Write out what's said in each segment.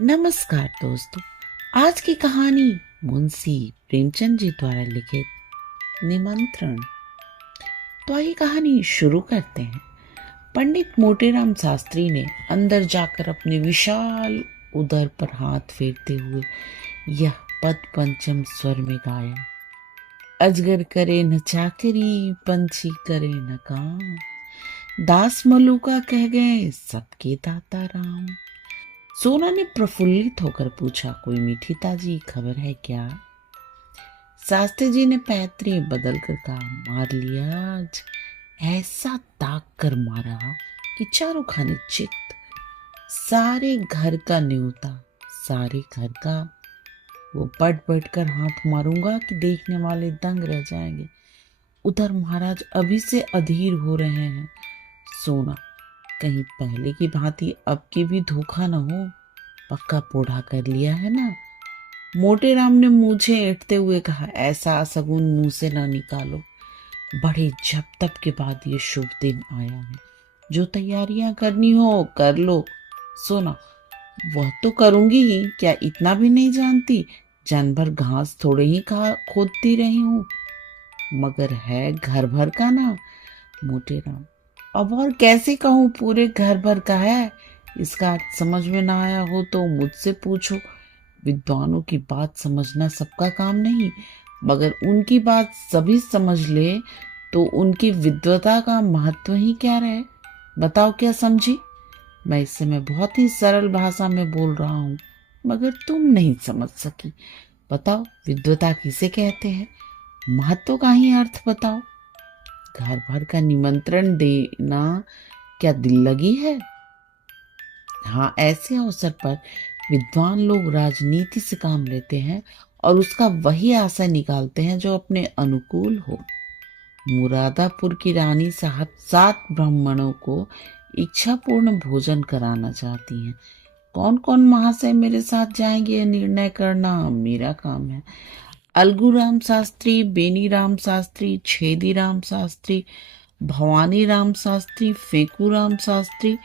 नमस्कार दोस्तों। आज की कहानी मुंशी प्रेमचंद जी द्वारा लिखित निमंत्रण। तो आइए कहानी शुरू करते हैं। पंडित मोटेराम शास्त्री ने अंदर जाकर अपने विशाल उदर पर हाथ फेरते हुए यह पद पंचम स्वर में गाया। अजगर करे न चाकरी, पंछी करे न काम, दास मलुका कह गए सबके दाता राम। सोना ने प्रफुल्लित होकर पूछा, कोई मीठी ताजी खबर है क्या? शास्त्री जी ने पैतरी बदल कर कहा, मार लिया आज, ऐसा ताक कर मारा कि चारों खाने चित। सारे घर का न्योता, सारे घर का। वो बढ़ बढ़ कर हाथ मारूंगा कि देखने वाले दंग रह जाएंगे। उधर महाराज अभी से अधीर हो रहे हैं। सोना, कहीं पहले की भांति अब की भी धोखा न हो। पक्का पोढ़ा कर लिया है ना? मोटेराम ने मुझे ऐंठते हुए कहा, ऐसा सगुन मुंह से ना निकालो। बड़े जब तक के बाद ये शुभ दिन आया है। जो तैयारियां करनी हो कर लो। सोना, वह तो करूंगी ही, क्या इतना भी नहीं जानती? जन भर घास थोड़े ही खा खोदती रही हूँ। मगर है घर भर का ना। मोटेराम, अब और कैसे कहूँ पूरे घर भर का है? इसका समझ में ना आया हो तो मुझसे पूछो। विद्वानों की बात समझना सबका काम नहीं, मगर उनकी बात सभी समझ ले तो उनकी विद्वता का महत्व ही क्या रहे। बताओ क्या समझी? मैं इस समय बहुत ही सरल भाषा में बोल रहा हूँ, मगर तुम नहीं समझ सकी। बताओ विद्वता किसे कहते हैं? महत्व का ही अर्थ बताओ। घर भर का निमंत्रण देना क्या दिल लगी है? हाँ, ऐसे अवसर पर विद्वान लोग राजनीति से काम लेते हैं और उसका वही आशय निकालते हैं जो अपने अनुकूल हो। मुरादापुर की रानी साहब 7 ब्राह्मणों को इच्छापूर्ण भोजन कराना चाहती हैं। कौन कौन महाशय मेरे साथ जाएंगे यह निर्णय करना मेरा काम है। अलगू राम शास्त्री, बेनी राम शास्त्री, छेदी राम शास्त्री, भवानी राम शास्त्री, फेकू राम शास्त्री,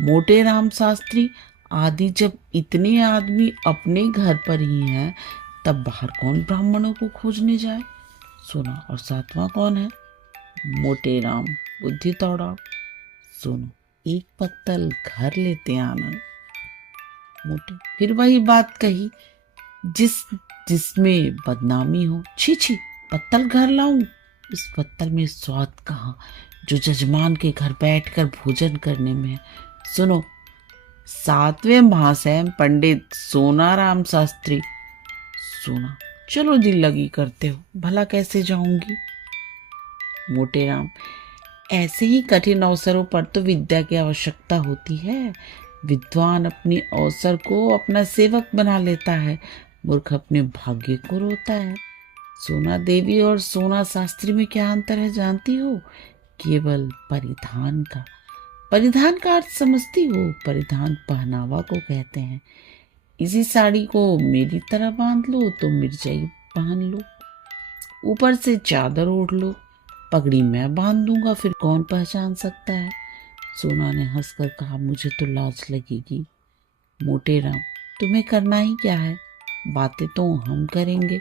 मोटे राम शास्त्री आदि जब इतने आदमी अपने घर पर ही हैं, तब बाहर कौन ब्राह्मणों को खोजने जाए? सोना, और 7वां कौन है? मोटे राम बुद्धि तोड़ा। सुनो, एक पत्तल घर लेते आनंद। मोटे, फिर वही बात कही, जिस जिसमें बदनामी हो। छी छी, पत्तल घर लाऊं? इस पत्तल में स्वाद कहाँ जो जजमान के घर बैठकर भोजन करने में है। सुनो, 7वें महाशय पंडित सोनाराम शास्त्री। सोना, चलो दिल लगी करते हो, भला कैसे जाऊंगी? मोटेराम, ऐसे ही कठिन अवसरों पर तो विद्या की आवश्यकता होती है। विद्वान अपने अवसर को अपना सेवक बना लेता है, मूर्ख अपने भाग्य को रोता है। सोना देवी और सोना शास्त्री में क्या अंतर है जानती हो? केवल परिधान का। परिधान का अर्थ समझती हो? परिधान पहनावा को कहते हैं। इसी साड़ी को मेरी तरह बांध लो तो मिर्जाई पहन लो, ऊपर से चादर ओढ़ लो। पगड़ी मैं बांध दूंगा, फिर कौन पहचान सकता है? सोना ने हंसकर कहा, मुझे तो लाज लगेगी। मोटेराम, तुम्हें करना ही क्या है, बातें तो हम करेंगे।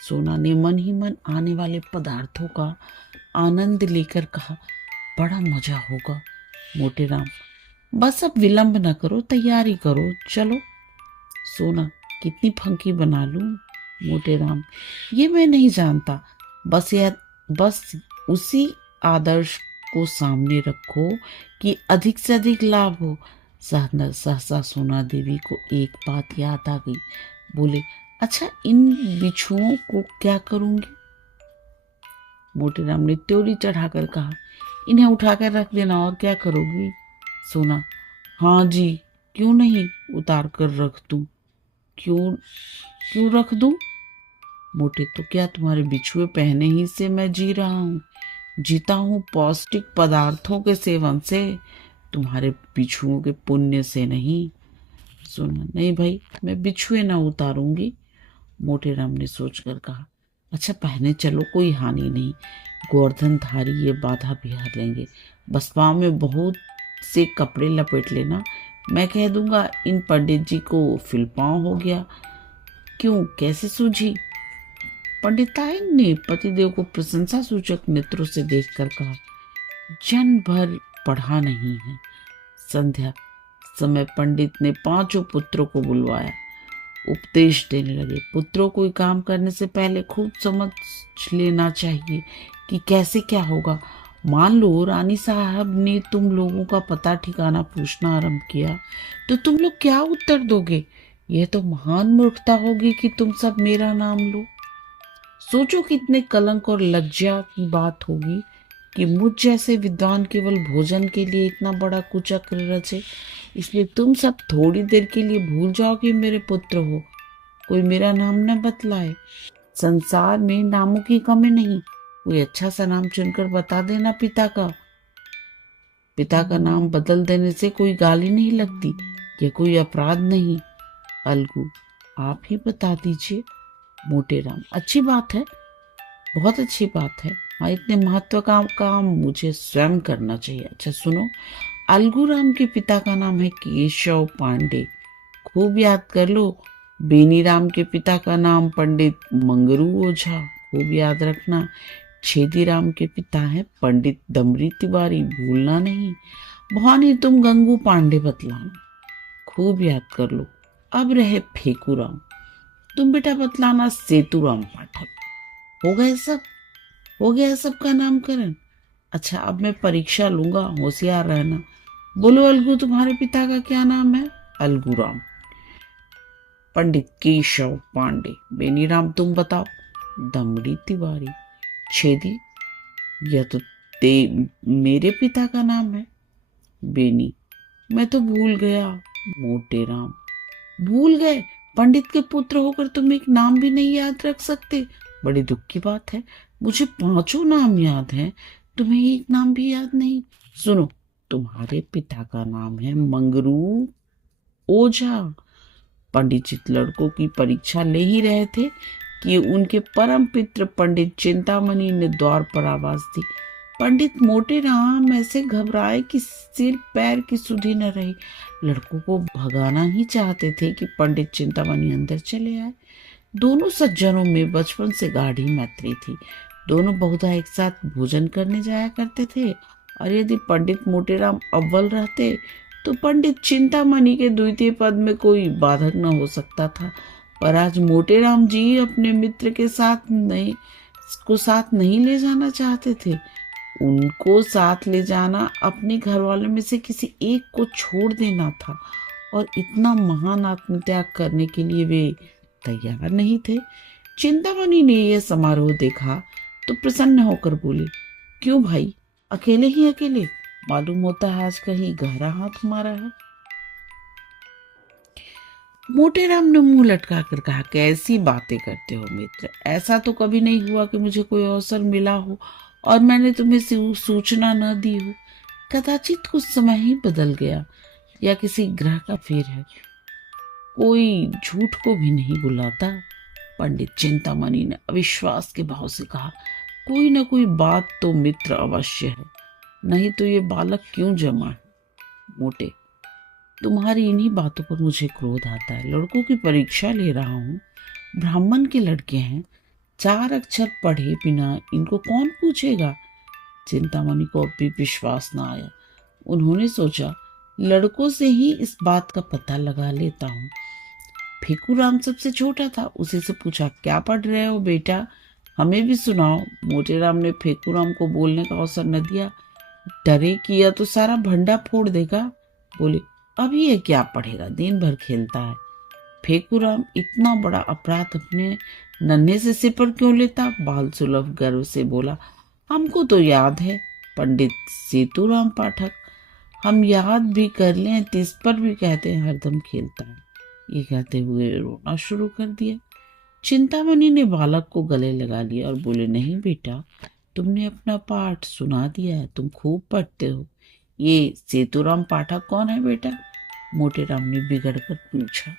सोना ने मन ही मन आने वाले पदार्थों का आनंद लेकर कहा, बड़ा मजा होगा। मोटेराम, बस अब विलंब न करो, तैयारी करो, चलो। सोना, कितनी फंकी बना लूं? मोटेराम, ये मैं नहीं जानता, बस उसी आदर्श को सामने रखो कि अधिक से अधिक लाभ हो। सहसा सोना देवी को एक बात याद आ गई। बोले, अच्छा इन बिच्छुओं को क्या करूंगी? मोटेराम ने त्योरी चढ़ाकर कहा, इन्हें उठाकर रख देना, और क्या करोगी? सोना, हाँ जी, क्यों नहीं उतार कर रख दूं? क्यों क्यों रख दूं? मोटे, तो क्या तुम्हारे बिछुए पहने ही से मैं जी रहा हूँ? जीता हूँ पौष्टिक पदार्थों के सेवन से, तुम्हारे बिछुओं के पुण्य से नहीं। सुना, नहीं भाई, मैं बिछुए ना उतारूंगी। मोटेराम ने सोचकर कहा, अच्छा पहने चलो, कोई हानि नहीं। गोवर्धन धारी ये बाधा भी हर लेंगे। बस पाँव में बहुत से कपड़े लपेट लेना, मैं कह दूंगा इन पंडित जी को फिलपाव हो गया। क्यों, कैसे सूझी? पंडिताइन ने पतिदेव को प्रशंसा सूचक नेत्रों से देखकर कहा, जन भर पढ़ा नहीं है। संध्या समय पंडित ने पांचों पुत्रों को बुलवाया, उपदेश देने लगे। पुत्रों, कोई काम करने से पहले खूब समझ लेना चाहिए कि कैसे क्या होगा। मान लो रानी साहब ने तुम लोगों का पता ठिकाना पूछना आरंभ किया तो तुम लोग क्या उत्तर दोगे? यह तो महान मूर्खता होगी कि तुम सब मेरा नाम लो। सोचो कितने कलंक और लज्जा की बात होगी कि मुझ जैसे विद्वान केवल भोजन के लिए इतना बड़ा कुचक्र रचे। इसलिए तुम सब थोड़ी देर के लिए भूल जाओ कि मेरे पुत्र हो, कोई मेरा नाम न बतलाए। संसार में नामों की कमी नहीं, कोई अच्छा सा नाम चुनकर बता देना। पिता का नाम बदल देने से कोई गाली नहीं लगती, ये कोई अपराध नहीं। अलगू, आप ही बता दीजिए। मोटेराम, अच्छी बात है, बहुत अच्छी बात है। हाँ, इतने महत्व का काम मुझे स्वयं करना चाहिए। अच्छा सुनो, अलगूराम के पिता का नाम है केशव पांडे, खूब याद कर लो। बेनीराम के पिता का नाम पंडित मंगरू ओझा, खूब याद रखना। छेदीराम के पिता हैं पंडित दमरी तिवारी, भूलना नहीं। भवानी, तुम गंगू पांडे बतलाना, खूब याद कर लो। अब रहे फेकूराम, तुम बेटा बतलाना सेतुराम पाठक। हो गए सब, हो गया सबका नामकरण। अच्छा, अब मैं परीक्षा लूंगा, होशियार रहना। बोलो अलगू, तुम्हारे पिता का क्या नाम है? अलगूराम। पंडित केशव पांडे। बेनीराम, तुम बताओ। दमड़ी तिवारी। छेदी, यह तो मेरे पिता का नाम है। बेनी, मैं तो भूल गया। मोटेराम, भूल गए? पंडित के पुत्र होकर तुम एक नाम भी नहीं याद रख सकते, बड़ी दुख की बात है। मुझे पांचों नाम याद हैं, तुम्हें एक नाम भी याद नहीं। सुनो, तुम्हारे पिता का नाम है मंगरू ओझा। पंडित जी लड़कों की परीक्षा ले ही रहे थे कि उनके परम पित्र पंडित चिंतामणि ने द्वार पर आवाज दी। पंडित मोटेराम ऐसे घबराए कि सिर पैर की सुधि न रही। लड़कों को भगाना ही चाहते थे कि पंडित चिंतामणि अंदर चले आए। दोनों सज्जनों में बचपन से गाढ़ी मैत्री थी। दोनों बहुधा एक साथ भोजन करने जाया करते थे, और यदि पंडित मोटेराम अव्वल रहते तो पंडित चिंतामणि के द्वितीय पद में कोई बाधक न हो सकता था। पर आज मोटेराम जी अपने मित्र के साथ नहीं ले जाना चाहते थे। उनको साथ ले जाना अपने घर वालों में से किसी एक को छोड़ देना था, और इतना महान आत्मत्याग करने के लिए वे तैयार नहीं थे। चिंतामणि ने यह समारोह देखा तो प्रसन्न होकर बोले, क्यों भाई, अकेले ही अकेले? मालूम होता है आज कहीं गहरा हाथ हमारा है। मोटेराम ने मुंह लटका कर कहा, कैसी बातें करते हो मित्र, ऐसा तो कभी नहीं हुआ कि मुझे कोई अवसर मिला हो और मैंने तुम्हें सूचना न दी हो। कदाचित कुछ समय ही बदल गया, या किसी ग्रह का फेर है। कोई झूठ को भी नहीं बुलाता। पंडित चिंतामणि ने अविश्वास के भाव से कहा, कोई न कोई बात तो मित्र अवश्य है, नहीं तो ये बालक क्यों जमा है? मोटे, तुम्हारी इन्हीं बातों पर मुझे क्रोध आता है। लड़कों की परीक्षा ले रहा हूँ, ब्राह्मण के लड़के हैं, 4 अक्षर पढ़े बिना इनको कौन पूछेगा? चिंतामणि को अब भी विश्वास न आया। उन्होंने सोचा, लड़कों से ही इस बात का पता लगा लेता हूँ। फेकूराम सबसे छोटा था, उसी से पूछा, क्या पढ़ रहे हो बेटा, हमें भी सुनाओ। मोटेराम ने फेकूराम को बोलने का अवसर न दिया। डरे कि यह तो सारा भंडा फोड़ देगा। बोले, अभी ये क्या पढ़ेगा, दिन भर खेलता है। फेकूराम इतना बड़ा अपराध अपने नन्हे से सिर पर क्यों लेता? बाल सुलभ गर्व से बोला, हमको तो याद है पंडित सेतुराम पाठक, हम याद भी कर लें तो इस पर भी कहते हैं हरदम खेलता है। ये कहते हुए रोना शुरू कर दिया। चिंतामणि ने बालक को गले लगा लिया और बोले, नहीं बेटा, तुमने अपना पाठ सुना दिया है, तुम खूब पढ़ते हो। ये सेतुराम पाठक कौन है बेटा? मोटेराम ने बिगड़ कर पूछा।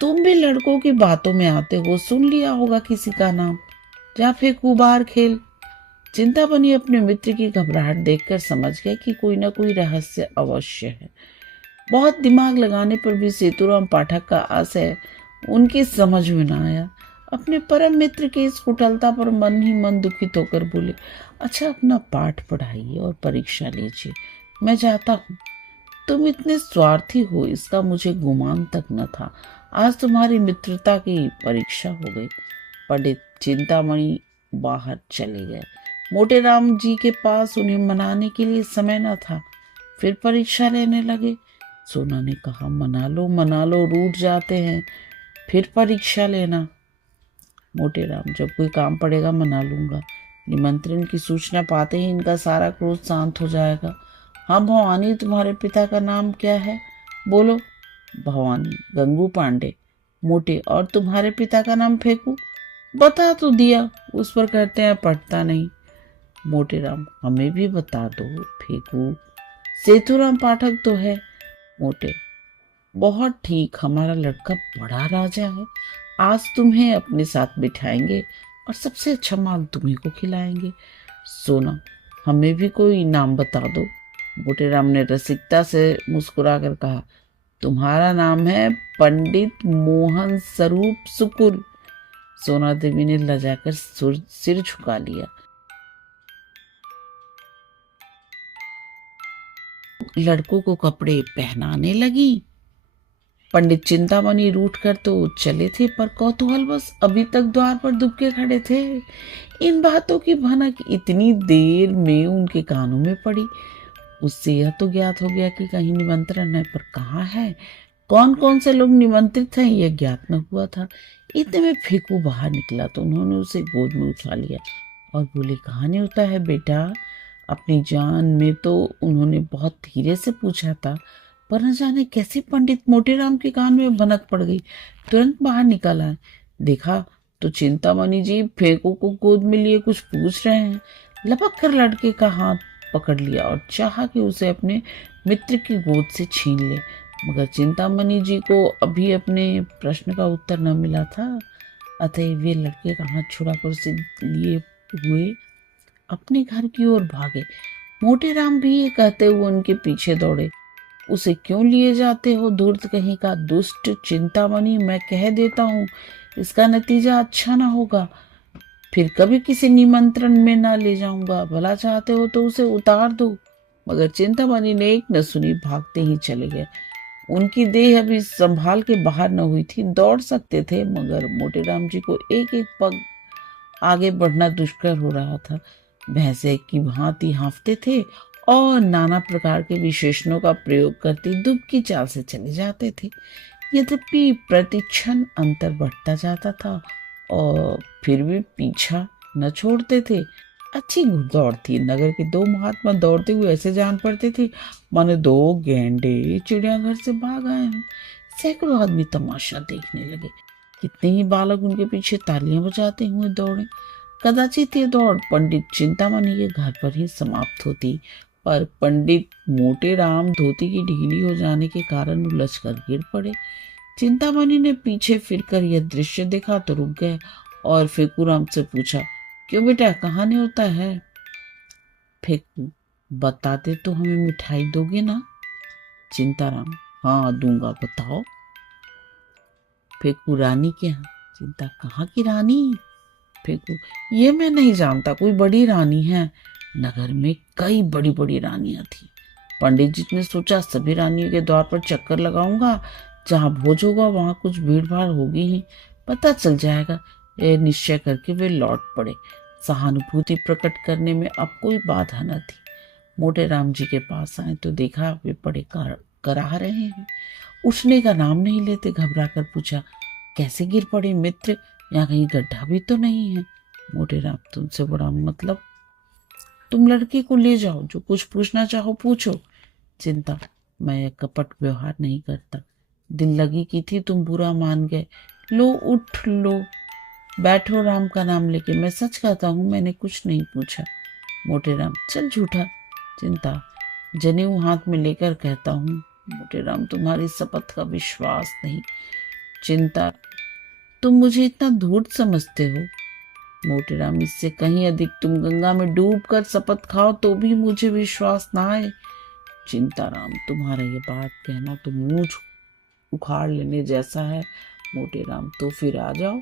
तुम भी लड़कों की बातों में आते हो, सुन लिया होगा किसी का नाम, जा फेंकू बाहर खेल। चिंतामणि अपने मित्र की घबराहट देखकर समझ गए कि कोई ना कोई रहस्य अवश्य है। बहुत दिमाग लगाने पर भी सेतुराम पाठक का आशय उनकी समझ में न आया। अपने परम मित्र की इस कुटिलता पर मन ही मन दुखित होकर बोले, अच्छा अपना पाठ पढ़ाइए और परीक्षा लीजिए, मैं जाता हूँ। तुम इतने स्वार्थी हो इसका मुझे गुमान तक न था। आज तुम्हारी मित्रता की परीक्षा हो गई। पंडित चिंतामणि बाहर चले गए। मोटे राम जी के पास उन्हें मनाने के लिए समय न था। फिर परीक्षा लेने लगे। सोना ने कहा, मना लो, रूठ जाते हैं, फिर परीक्षा लेना। मोटे राम, जब कोई काम पड़ेगा मना लूंगा। निमंत्रण की सूचना पाते ही इनका सारा क्रोध शांत हो जाएगा। हाँ भवानी, तुम्हारे पिता का नाम क्या है? बोलो। भवानी, गंगू पांडे। मोटे, और तुम्हारे पिता का नाम? फेंकू। बता तो दिया, उस पर कहते हैं पढ़ता नहीं। मोटे राम, हमें भी बता दो। फेंकू। सेतुराम पाठक तो है। मोटे, बहुत ठीक, हमारा लड़का बड़ा राजा है। आज तुम्हें अपने साथ बिठाएंगे और सबसे अच्छा माल तुम्ही को खिलाएंगे। सोना, हमें भी कोई नाम बता दो। मोटे राम ने रसिकता से मुस्कुराकर कहा, तुम्हारा नाम है पंडित मोहन स्वरूप सुकुल। सोना देवी ने लजाकर सिर झुका लिया। लड़कों को कपड़े पहनाने लगी। पंडित चिंतामणि रूठ कर तो चले थे, पर कौतूहल बस अभी तक द्वार पर दुबके खड़े थे। इन बातों की भनक इतनी देर में उनके कानों में पड़ी। उससे यह तो ज्ञात हो गया कि कहीं निमंत्रण है, पर कहाँ है, कौन कौन से लोग निमंत्रित हैं, यह ज्ञात न हुआ था। इतने में फेंकू बाहर निकला तो उन्होंने उसे गोद में उठा लिया और बोले, कहाँ नहीं होता है बेटा? अपनी जान में तो उन्होंने बहुत धीरे से पूछा था, पर न जाने कैसे पंडित मोटेराम के कान में भनक पड़ गई। तुरंत बाहर निकल आए। देखा तो चिंतामणि जी फेंकू को गोद में लिए कुछ पूछ रहे हैं। लपक कर लड़के का हाथ पकड़ लिया और चाहा कि उसे अपने मित्र की गोद से छीन ले, मगर चिंतामणि जी को अभी अपने प्रश्न का उत्तर न मिला था। अतः वे लड़के का हाथ छुड़ाकर उसे लिए हुए अपने घर की ओर भागे। मोटे राम भी ये कहते हुए उनके पीछे दौड़े, उसे क्यों लिए जाते हो धूर्त कहीं का? दुष्ट चिंतामणि, मैं कह देता हूँ इसका नतीजा अच्छा ना होगा। फिर कभी किसी निमंत्रण में ना ले जाऊंगा। भला चाहते हो तो उसे उतार दो। मगर चिंतामणि ने एक न सुनी, भागते ही चले गए। उनकी देह अभी संभाल के बाहर न हुई थी। दौड़ सकते थे, मगर मोटेराम जी को एक एक पग आगे बढ़ना दुष्कर हो रहा था। भैंसे की भांति हाँफते थे और नाना प्रकार के विशेषणों का प्रयोग करते दुब की चाल से चले जाते थे। यद्यपि प्रतिक्षण अंतर बढ़ता जाता था और फिर भी पीछा न छोड़ते थे। अच्छी घुड़दौड़ थी। नगर के दो महात्मा दौड़ते हुए ऐसे जान पड़ते थे मानो दो गैंडे चिड़ियाघर से भाग आए हैं। सैकड़ों आदमी तमाशा देखने लगे। कितने ही बालक उनके पीछे तालियां बजाते हुए दौड़े। कदाचित ये दौड़ पंडित चिंतामणि के घर पर ही समाप्त होती, पर पंडित मोटेराम धोती की ढीली हो जाने के कारण उलझ कर गिर पड़े। चिंतामणि ने पीछे फिरकर यह दृश्य देखा तो रुक गए और फेकूराम से पूछा, क्यों बेटा, कहाँ नहीं होता है? फेकू, बताते तो हमें मिठाई दोगे ना? चिंताराम, हाँ दूंगा, बताओ। फेकू, रानी के यहाँ। चिंता, कहाँ की रानी? फेकू, ये मैं नहीं जानता, कोई बड़ी रानी है। नगर में कई बड़ी बड़ी रानियां थी। पंडित जी ने सोचा सभी रानियों के द्वार पर चक्कर लगाऊंगा, जहां भोज होगा वहां कुछ भीड़ भाड़ होगी ही, पता चल जाएगा। यह निश्चय करके वे लौट पड़े। सहानुभूति प्रकट करने में अब कोई बाधा न थी। मोटे राम जी के पास आए तो देखा वे बड़े कराह रहे हैं। उठने का नाम नहीं लेते। घबरा कर पूछा, कैसे गिर पड़े मित्र? यहाँ कहीं गड्ढा भी तो नहीं है? मोटे राम, तुमसे बड़ा मतलब? तुम लड़के को ले जाओ, जो कुछ पूछना चाहो पूछो। चिंता, मैं कपट व्यवहार नहीं करता। दिल लगी की थी, तुम बुरा मान गए। लो उठ लो, बैठो राम का नाम लेके। मैं सच कहता हूँ, मैंने कुछ नहीं पूछा। मोटे राम, चल झूठा। चिंता, जनेऊ हाथ में लेकर कहता हूँ। मोटे राम, तुम्हारी शपथ का विश्वास नहीं। चिंता, तुम मुझे इतना धूर्त समझते हो? मोटे राम, इससे कहीं अधिक। तुम गंगा में डूब कर शपथ खाओ तो भी मुझे विश्वास ना आए। चिंताराम, तुम्हारा ये बात कहना तो मुंह उखाड़ लेने जैसा है। मोटे राम, तो फिर आ जाओ।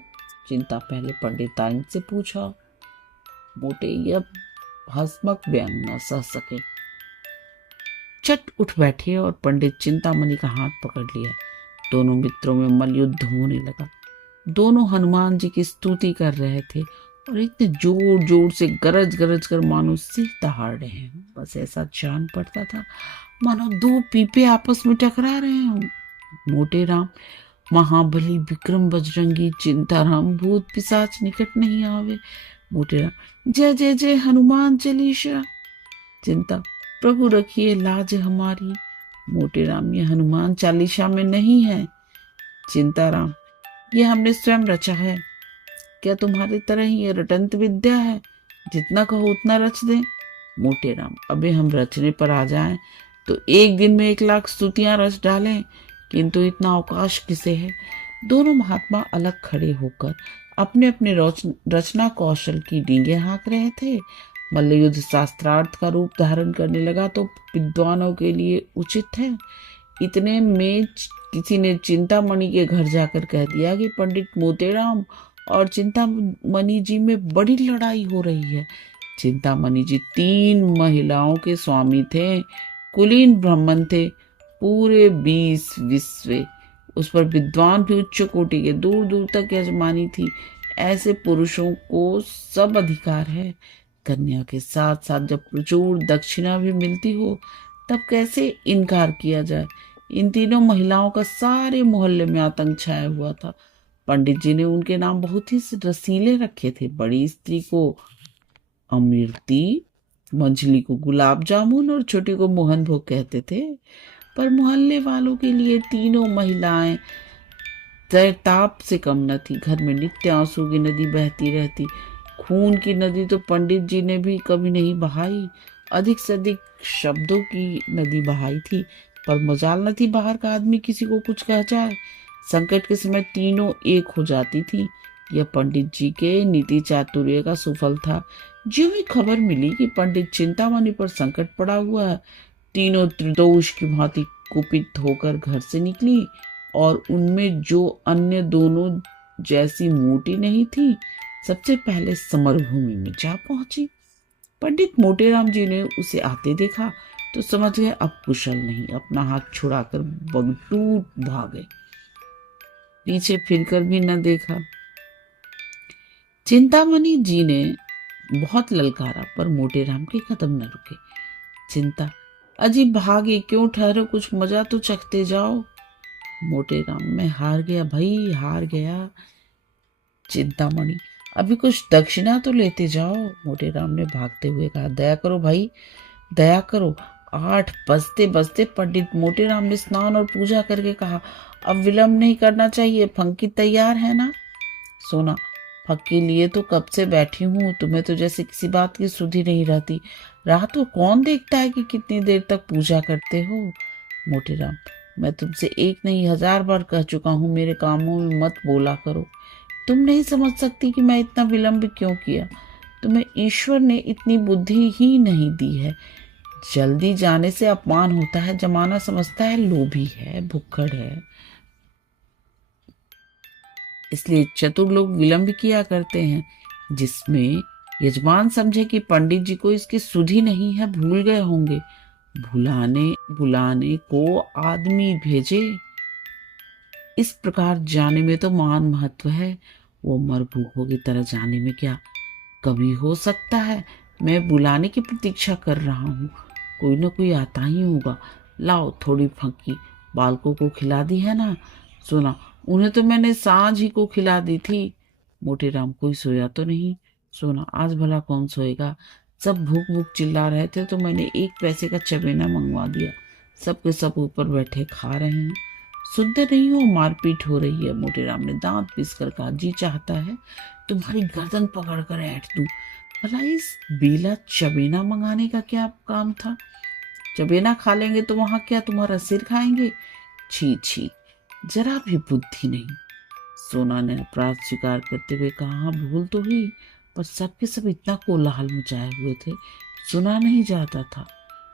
चिंता पहले पंडिताइन से पूछा। मोटे यह भस्मक व्यंग न सह सके, चट उठ बैठे और पंडित चिंतामणि का हाथ पकड़ लिया। दोनों मित्रों में मल्लयुद्ध होने लगा। दोनों हनुमान जी की स्तुति कर रहे थे और इतने जोर जोर से गरज गरज कर मानो सिर दहाड़ रहे हैं। बस ऐसा जान पड़ता था मानो दो पीपे आपस में टकरा रहे हों। मोटे राम, महाबली विक्रम बजरंगी, चिंताराम भूत पिशाच निकट नहीं आवे। मोटे राम, जय जय जय हनुमान चालीसा। चिंता, प्रभु रखिए लाज हमारी। मोटे राम, ये हनुमान चालीसा में नहीं है। चिंताराम, ये हमने स्वयं रचा है। क्या तुम्हारी तरह ही ये रटंत विद्या है? जितना कहो उतना रच दें। मोटे राम, अबे हम रचने पर आ जाएं तो एक दिन में 1,00,000 स्तुतियां रच डालें, किंतु इतना अवकाश किसे है। दोनों महात्मा अलग खड़े होकर अपने अपने रचना कौशल की डींगे हाँक रहे थे। मल्लयुद्ध शास्त्रार्थ का रूप धारण करने लगा तो विद्वानों के लिए उचित है। इतने में किसी ने चिंतामणि के घर जाकर कह दिया कि पंडित मोतेराम और चिंतामणि जी में बड़ी लड़ाई हो रही है। चिंतामणि जी 3 महिलाओं के स्वामी थे, कुलीन ब्राह्मण थे, पूरे 20 विश्व। उस पर विद्वान भी उच्च कोटि के, दूर दूर तक यजमानी थी। ऐसे पुरुषों को सब अधिकार है। कन्या के साथ साथ जब प्रचुर दक्षिणा भी मिलती हो तब कैसे इनकार किया जाए। इन तीनों महिलाओं का सारे मोहल्ले में आतंक छाया हुआ था। पंडित जी ने उनके नाम बहुत ही रसीले रखे थे। बड़ी स्त्री को अमृति, मंझली को गुलाब जामुन और छोटी को मोहन भोग कहते थे। पर मोहल्ले वालों के लिए तीनों महिलाएं तैरताप से कम न थी। घर में नित्य आंसू की नदी बहती रहती। खून की नदी तो पंडित जी ने भी कभी नहीं बहाई, अधिक से अधिक शब्दों की नदी बहाई थी। पर मजाल न थी बाहर का आदमी किसी को कुछ कह जाए। संकट के समय तीनों एक हो जाती थी। यह पंडित जी के नीति चातुर्य का सुफल था। ज्यों ही खबर मिली कि पंडित चिंतामणि पर संकट पड़ा हुआ है, तीनों त्रिदोष की भांति कुपित होकर घर से निकली और उनमें जो अन्य दोनों जैसी मोटी नहीं थी, सबसे पहले समरभूमि में जा पहुंची। पंडित मोटेराम जी ने उसे आते देखा तो समझ गए अब कुशल नहीं। अपना हाथ छुड़ाकर बगटूट भागे, पीछे फिरकर भी न देखा। चिंतामणि जी ने बहुत ललकारा पर मोटेराम के कदम न रुके। चिंता, अजी भागे क्यों, ठहरो, कुछ मजा तो चखते जाओ। मोटेराम, मैं हार गया भाई, हार गया। चिंतामणि, अभी कुछ दक्षिणा तो लेते जाओ। मोटेराम ने भागते हुए कहा, दया करो भाई, दया करो। 8 बजते बजते पंडित मोटेराम ने स्नान और पूजा करके कहा, अब विलंब नहीं करना चाहिए। फंकी तैयार है ना? सोना, फक्की लिए तो कब से बैठी हूँ, तुम्हें तो जैसे किसी बात की सुधि नहीं रहती। रात को कौन देखता है कि कितनी देर तक पूजा करते हो। मोटेराम, मैं तुमसे 1 नहीं 1000 बार कह चुका हूँ, मेरे कामों में मत बोला करो। तुम नहीं समझ सकती कि मैं इतना विलंब क्यों किया। तुम्हें ईश्वर ने इतनी बुद्धि ही नहीं दी है। जल्दी जाने से अपमान होता है। जमाना समझता है लोभी है, भुक्खड़ है, इसलिए चतुर लोग विलंब किया करते हैं। जिसमें यजमान समझे कि पंडित जी को इसकी सुधि नहीं है, भूल गए होंगे, बुलाने को आदमी भेजे। इस प्रकार जाने में तो मान महत्व है, वो मरभूखों की तरह जाने में क्या कभी हो सकता है। मैं बुलाने की प्रतीक्षा कर रहा हूँ, कोई ना कोई आता ही होगा। लाओ थोड़ी फंकी, बालकों को खिला दी है ना। सुना, उन्हें तो मैंने सांझ ही को खिला दी थी। मोटेराम, कोई सोया तो नहीं? सोना, आज भला कौन सोएगा, सब भूख भूख चिल्ला रहे थे तो मैंने 1 पैसे का चबेना मंगवा दिया। सब के सब ऊपर बैठे खा रहे हैं। सुनते नहीं हो, मारपीट हो रही है। मोटेराम ने दांत पीस कर कहा, जी चाहता है तुम्हारी गर्दन पकड़ कर ऐंठ दूं। भला इस बेला चबेना मंगाने का क्या काम था? चबेना खा लेंगे तो वहां क्या तुम्हारा सिर खाएंगे? छी छी, जरा भी बुद्धि नहीं। सोना ने अपराध स्वीकार करते हुए कहा, हाँ भूल तो हुई, पर सबके सब इतना कोलाहल मचाए हुए थे, सुना नहीं जाता था।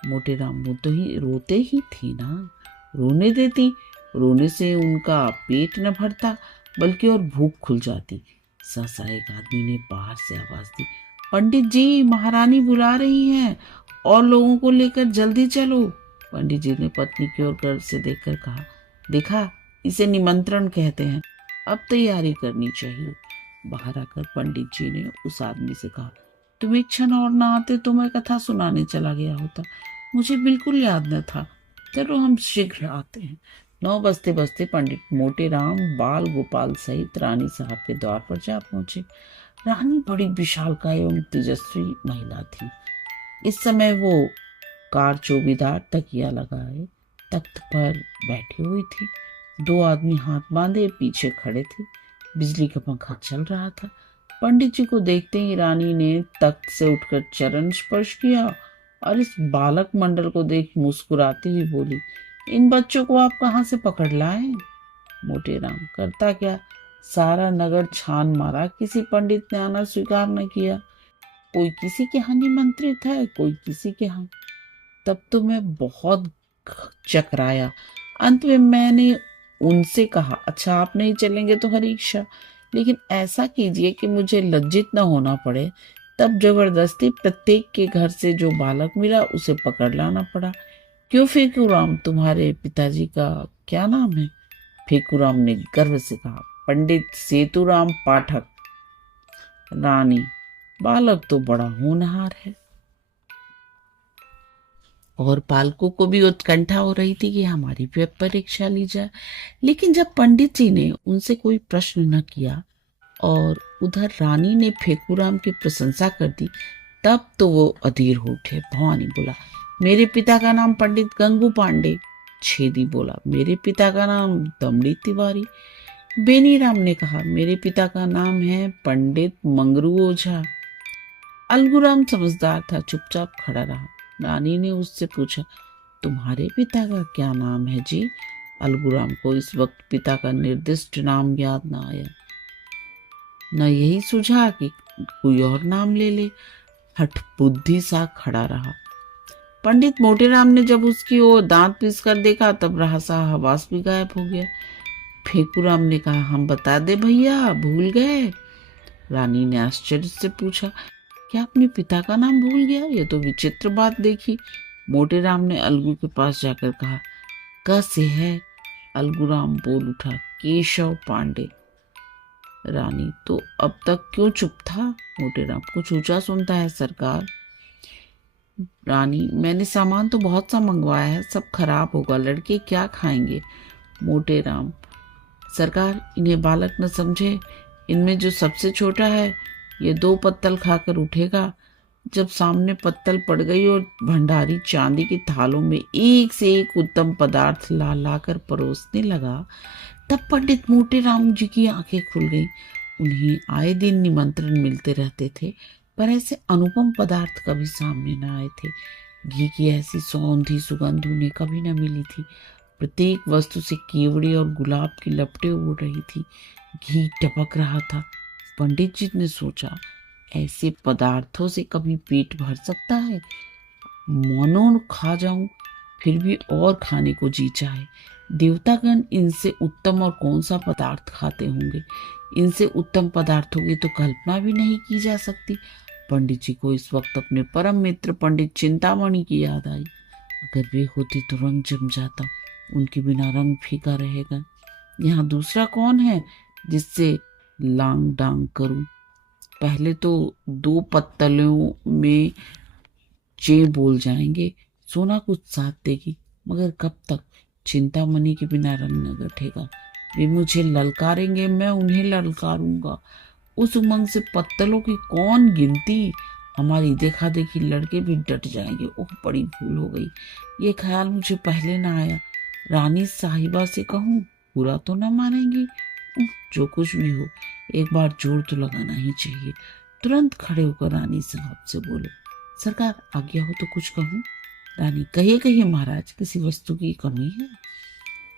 मोटे राम वो तो ही रोते ही थी ना, रोने देती। रोने से उनका पेट न भरता बल्कि और भूख खुल जाती। सहसा एक आदमी ने बाहर से आवाज दी, पंडित जी, महारानी बुला रही हैं और लोगों को लेकर जल्दी चलो। पंडित जी ने पत्नी की ओर गर्व से देखकर कहा, देखा, इसे निमंत्रण कहते हैं, अब तैयारी करनी चाहिए। बाहर आकर पंडित जी ने उस आदमी से कहा, तुम एक क्षण और ना आते तो मैं कथा सुनाने चला गया होता, मुझे बिल्कुल याद न था। चलो हम शीघ्र आते हैं। 9 बजते बजते पंडित मोटे राम बाल गोपाल सहित रानी साहब के द्वार पर जा पहुंचे। रानी बड़ी विशालकाय एवं तेजस्वी महिला थी। इस समय वो कार चौकीदार तकिया लगाए तख्त पर बैठी हुई थी। 2 आदमी हाथ बांधे पीछे खड़े थे। बिजली का पंखा चल रहा था। पंडित जी को देखते ही रानी ने तख्त से उठकर चरण स्पर्श किया और इस बालक मंडल को देख मुस्कुराती हुई बोली, इन बच्चों को आप कहाँ से पकड़ लाए? मोटे राम, करता क्या, सारा नगर छान मारा, किसी पंडित ने आना स्वीकार न किया। कोई किसी के यहाँ निमंत्रित है, कोई किसी के यहाँ। तब तो मैं बहुत चकराया। अंत में मैंने उनसे कहा, अच्छा आप नहीं चलेंगे तो हरी इच्छा, लेकिन ऐसा कीजिए कि मुझे लज्जित न होना पड़े। तब जबरदस्ती प्रत्येक के घर से जो बालक मिला उसे पकड़ लाना पड़ा। क्यों फेकूराम, तुम्हारे पिताजी का क्या नाम है? फेकूराम ने गर्व से कहा, पंडित सेतुराम पाठक। रानी, बालक तो बड़ा होनहार है। और पालकों को भी उत्कंठा हो रही थी कि हमारी भी परीक्षा ली जाए। लेकिन जब पंडित जी ने उनसे कोई प्रश्न न किया और उधर रानी ने फेकूराम की प्रशंसा कर दी, तब तो वो अधीर हो उठे। भवानी बोला, मेरे पिता का नाम पंडित गंगू पांडे। छेदी बोला, मेरे पिता का नाम दमड़ी तिवारी। बेनीराम ने कहा, मेरे पिता का नाम है पंडित मंगरू ओझा। अलगूराम समझदार था, चुपचाप खड़ा रहा। रानी ने उससे पूछा, तुम्हारे पिता का क्या नाम है जी? अलगूराम को इस वक्त पिता का निर्दिष्ट नाम याद न आया। न यही सूझा कि कोई और नाम ले ले। हठ बुद्धि सा खड़ा रहा। पंडित मोटेराम ने जब उसकी ओर दांत पीस कर देखा तब रहसा हवास भी गायब हो गया। फेकूराम ने कहा, हम बता दे भैया, भूल गए? रानी ने आश्चर्य से पूछा, क्या अपने पिता का नाम भूल गया? ये तो विचित्र बात देखी। मोटेराम ने अलगू के पास जाकर कहा, क से है? अलगूराम बोल उठा, केशव पांडे। रानी, तो अब तक क्यों चुप था? मोटेराम, कुछ ऊंचा सुनता है सरकार। रानी, मैंने सामान तो बहुत सा मंगवाया है, सब खराब होगा, लड़के क्या खाएंगे? मोटेराम, सरकार, इन्हें बालक न समझे, इनमें जो सबसे छोटा है ये 2 पत्तल खाकर उठेगा। जब सामने पत्तल पड़ गई और भंडारी चांदी के थालों में एक से एक उत्तम पदार्थ ला ला कर परोसने लगा, तब पंडित मोटेराम जी की आंखें खुल गईं। उन्हें आए दिन निमंत्रण मिलते रहते थे, पर ऐसे अनुपम पदार्थ कभी सामने न आए थे। घी की ऐसी सौंधी सुगंध उन्हें कभी न मिली थी। प्रत्येक वस्तु से केवड़े और गुलाब की लपटें उड़ रही थी। घी टपक रहा था। पंडित जी ने सोचा, ऐसे पदार्थों से कभी पेट भर सकता है? मौनों खा जाऊं, फिर भी और खाने को जी चाहे। देवतागण इनसे उत्तम और कौन सा पदार्थ खाते होंगे? इनसे उत्तम पदार्थों की तो कल्पना भी नहीं की जा सकती। पंडित जी को इस वक्त अपने परम मित्र पंडित चिंतामणि की याद आई। अगर वे होती तो रंग जम जाता, उनके बिना रंग फीका रहेगा। यहाँ दूसरा कौन है जिससे लांग डांग करूं? पहले तो 2 पत्तलों में चे बोल जाएंगे, सोना कुछ साथ देगी, मगर कब तक? चिंतामणि के बिना रंग न गठेगा। वे मुझे ललकारेंगे, मैं उन्हें ललकारूंगा। उस उमंग से पत्तलों की कौन गिनती? हमारी देखा देखी लड़के भी डट जाएंगे। ओह, बड़ी भूल हो गई, ये ख्याल मुझे पहले ना आया। रानी साहिबा से कहूँ, बुरा तो न मानेंगी? जो कुछ भी हो, एक बार जोर तो लगाना ही चाहिए। तुरंत खड़े होकर रानी साहब से बोले, सरकार, आज्ञा हो तो कुछ कहूँ? रानी, कहिए कहिए महाराज, किसी वस्तु की कमी है?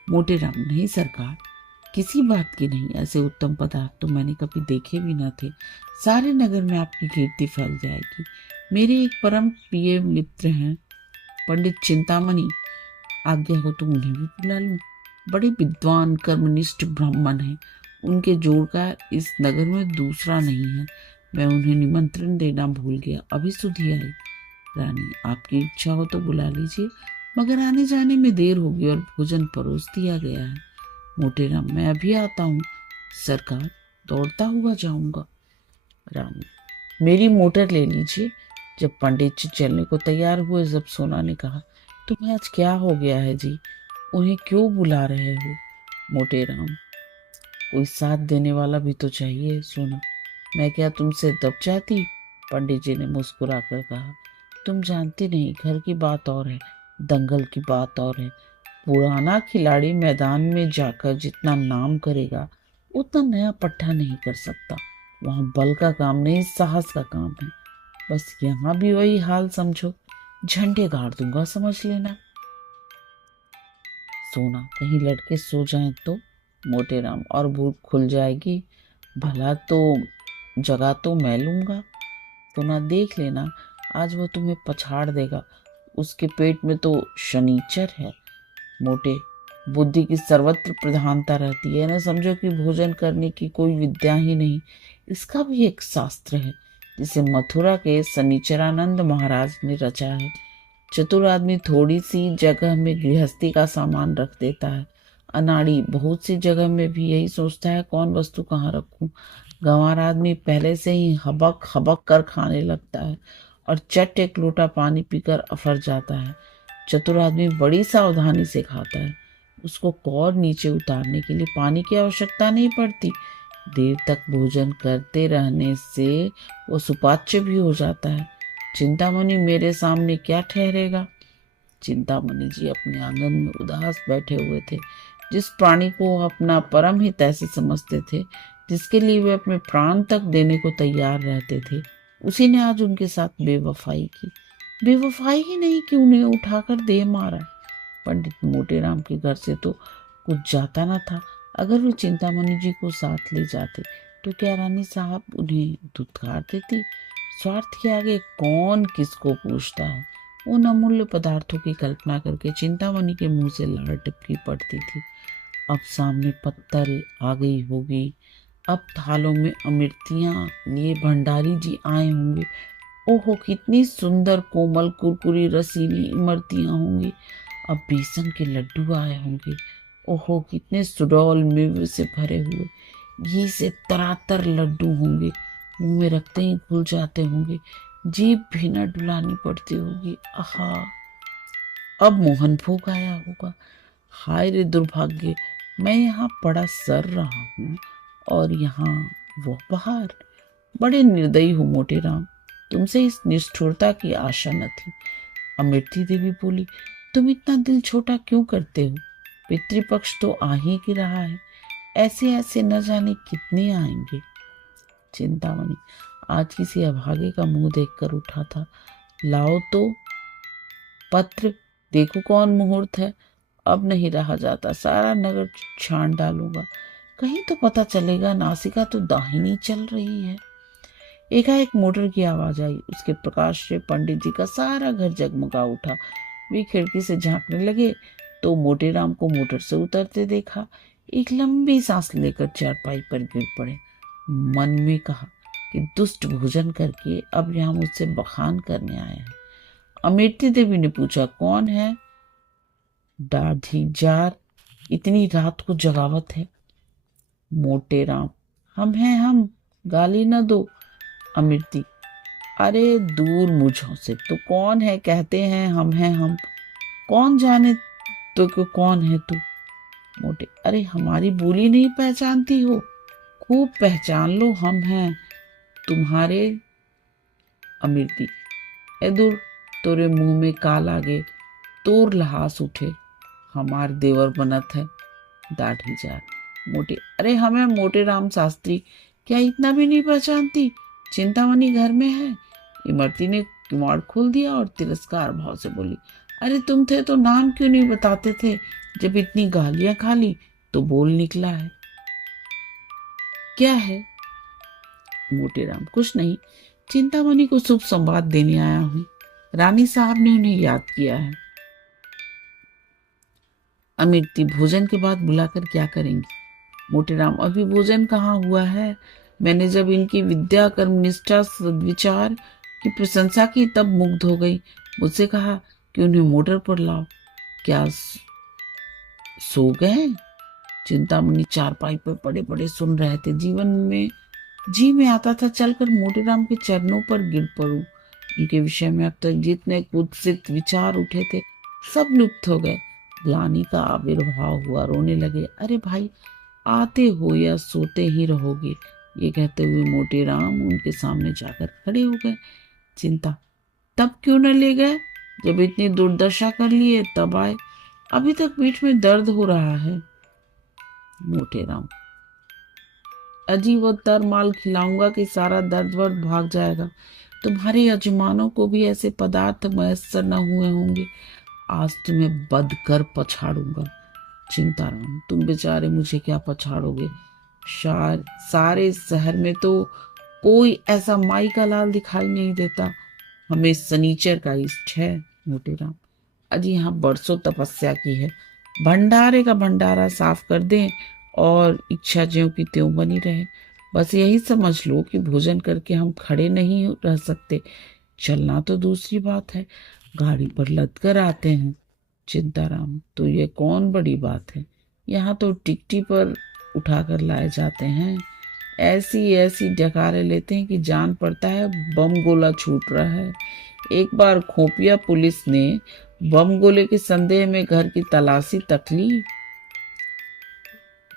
मोटेराम, नहीं सरकार, किसी बात की नहीं। ऐसे उत्तम पदार्थ तो मैंने कभी देखे भी न थे। सारे नगर में आपकी कीर्ति फैल जाएगी। मेरे एक परम प्रिय मित्र हैं पंडित चिंतामणि, आज्ञा हो तो उन्हें भी बुला लूं। बड़े विद्वान कर्मनिष्ठ ब्राह्मण हैं, उनके जोड़ का इस नगर में दूसरा नहीं है। मैं उन्हें निमंत्रण देना भूल गया, अभी सुधी आई। रानी, आपकी इच्छा हो तो बुला लीजिए, मगर आने जाने में देर होगी और भोजन परोस दिया गया है। मोटेराम, मैं अभी आता हूँ सरकार, दौड़ता हुआ जाऊंगा। रानी, मेरी मोटर ले लीजिए। जब पंडित जी चलने को तैयार हुए, जब सोना ने कहा, तुम्हें आज क्या हो गया है जी, उन्हें क्यों बुला रहे हो? मोटेराम, कोई साथ देने वाला भी तो चाहिए। सोना, मैं क्या तुमसे दब जाती? पंडित जी ने मुस्कुराकर कहा, तुम जानती नहीं, घर की बात और है, दंगल की बात और है। पुराना खिलाड़ी मैदान में जाकर जितना नाम करेगा, उतना नया पट्टा नहीं कर सकता। वहां बल का काम नहीं, साहस का काम है। बस यहाँ भी वही हाल समझो, झंडे गाड़ दूंगा समझ लेना। सोना, कहीं लड़के सो जाएं तो? मोटेराम, और भूख खुल जाएगी, भला तो जगह तो मैं लूंगा। सोना, देख लेना, आज वो तुम्हें पछाड़ देगा, उसके पेट में तो शनीचर है। मोटे, बुद्धि की सर्वत्र प्रधानता रहती है, न समझो कि भोजन करने की कोई विद्या ही नहीं, इसका भी एक शास्त्र है, जिसे मथुरा के शनिचरानंद महाराज ने रचा है। चतुर आदमी थोड़ी सी जगह में गृहस्थी का सामान रख देता है, अनाड़ी बहुत सी जगह में भी यही सोचता है कौन वस्तु कहाँ रखूं। गंवार आदमी पहले से ही हबक हबक कर खाने लगता है और चट एक लोटा पानी पीकर अफर जाता है। चतुर आदमी बड़ी सावधानी से खाता है, उसको कौर नीचे उतारने के लिए पानी की आवश्यकता नहीं पड़ती। देर तक भोजन करते रहने से वो सुपाच्य भी हो जाता है। चिंतामणि मेरे सामने क्या ठहरेगा? चिंतामणि जी अपने आंगन में उदास बैठे हुए थे। जिस प्राणी को अपना परम हित ऐसे समझते थे, जिसके लिए वे अपने प्राण तक देने को तैयार रहते थे, उसी ने आज उनके साथ बेवफाई की। बेवफाई ही नहीं कि उन्हें उठाकर दे मारा। पंडित मोटेराम के घर से तो कुछ जाता न था। अगर वे चिंतामणि जी को साथ ले जाते तो क्या रानी साहब उन्हें धुतकार देती? स्वार्थ के आगे कौन किसको पूछता है। उन अमूल्य पदार्थों की कल्पना करके चिंतामणि के मुंह से लार टपकी पड़ती थी। अब सामने पत्तल आ गई होगी, अब थालों में अमृतियां लिए भंडारी जी आए होंगे। ओहो, कितनी सुंदर कोमल कुरकुरी रसीली इमरतियां होंगी। अब बेसन के लड्डू आए होंगे। ओहो, कितने सुडौल मेवे से भरे हुए घी से तरातर लड्डू होंगे, मुंह में रखते ही घुल जाते होंगे, जीभ भी न डुलानी पड़ती होगी। आहा, अब मोहन भोग आया होगा। हाय रे दुर्भाग्य, मैं यहाँ पड़ा सर रहा हूँ और यहाँ वो बाहर। बड़े निर्दयी हो मोटेराम, तुमसे इस निष्ठुरता की आशा न थी। अमृति देवी बोली, तुम इतना दिल छोटा क्यों करते हो? पितृपक्ष तो आ ही की रहा है, ऐसे ऐसे न जाने कितने आएंगे। चिंतामणि, आज किसी अभागे का मुंह देखकर उठा था, लाओ तो पत्र, देखो कौन मुहूर्त है। अब नहीं रहा जाता, सारा नगर छान डालूंगा, कहीं तो पता चलेगा नासिका तो दाहिनी चल रही है। एकाएक मोटर की आवाज आई, उसके प्रकाश से पंडित जी का सारा घर जगमगा उठा। वे खिड़की से झांकने लगे तो मोटेराम को मोटर से उतरते देखा। एक लंबी सांस लेकर चारपाई पर गिर पड़े। मन में कहा कि दुष्ट भोजन करके अब यहाँ मुझसे बखान करने आया है। अमृति देवी ने पूछा, कौन है? दाढ़ी जार, इतनी रात को जगावत है। मोटेराम, हम हैं हम, गाली न दो। अमृति, अरे दूर मुझों से, तो कौन है? कहते हैं हम हैं हम, कौन जाने तो क्यों कौन है तू? मोटे, अरे हमारी बोली नहीं पहचानती हो? खूब पहचान लो, हम हैं तुम्हारे। अमृति, ए दूर, तोरे मुंह में का लागे, तोर लहास उठे, हमार देवर बनत है। दाढ़ी जार, मोटे, अरे हमें मोटे राम शास्त्री, क्या इतना भी नहीं पहचानती? चिंतामणि घर में है। इमरती ने किवाड़ खोल दिया और तिरस्कार भाव से बोली, अरे तुम थे तो नाम क्यों नहीं बताते थे? जब इतनी गालियां खा ली तो बोल निकला है। क्या है? मोटेराम, कुछ नहीं, चिंतामणि को शुभ संवाद देने आया हूं। रानी साहब ने उन्हें याद किया है। अमिर्ति भोजन के बाद बुलाकर क्या करेंगी? मोटेराम, अभी भोजन कहाँ हुआ है। मैंने जब इनकी विद्या, कर्मनिष्ठा, सद्विचार की प्रशंसा की तब मुग्ध हो गई। मुझसे कहा कि उन्हें मोटर पर लाओ। क्या सो गए? चिंतामणि चारपाई पर पड़े पड़े सुन रहे थे। जीवन में जी में आता था चलकर मोटेराम के चरणों पर गिर पड़ूं। उनके विषय में अब तक जितने कुत्सित विचार उठे थे सब लुप्त हो गए। ग्लानि का आविर्भाव हुआ। रोने लगे। अरे भाई, आते हो या सोते ही रहोगे? ये कहते हुए मोटेराम उनके सामने जाकर खड़े हो गए। चिंता, तब क्यों न ले गए? जब इतनी दुर्दशा कर लिए तब आए। अभी तक पीठ में दर्द हो रहा है। मोटेराम, अजी वो तर माल खिलाऊंगा कि सारा दर्द वर्द भाग जाएगा। तुम्हारे यजमानों को भी ऐसे पदार्थ मयस्सर न हुए होंगे। आज तुम्हें बद कर पछाड़ूंगा। चिंताराम, तुम बेचारे मुझे क्या पछाड़ोगे? सारे शहर में तो कोई ऐसा माई का लाल दिखाई नहीं देता। हमें सनीचर का इष्ट है। मोटेराम, अजी यहाँ बरसों तपस्या की है। भंडारे का भंडारा साफ कर दें और इच्छा ज्यों की त्यों बनी रहे। बस यही समझ लो कि भोजन करके हम खड़े नहीं रह सकते। चलना तो दूसरी बात है, गाड़ी पर लद कर आते हैं। चिंताराम, तो ये कौन बड़ी बात है? यहाँ तो टिकटी पर उठाकर लाए जाते हैं। ऐसी ऐसी डकारे लेते हैं कि जान पड़ता है बम गोला छूट रहा है। एक बार खोपिया पुलिस ने बम गोले के संदेह में घर की तलाशी तक ली।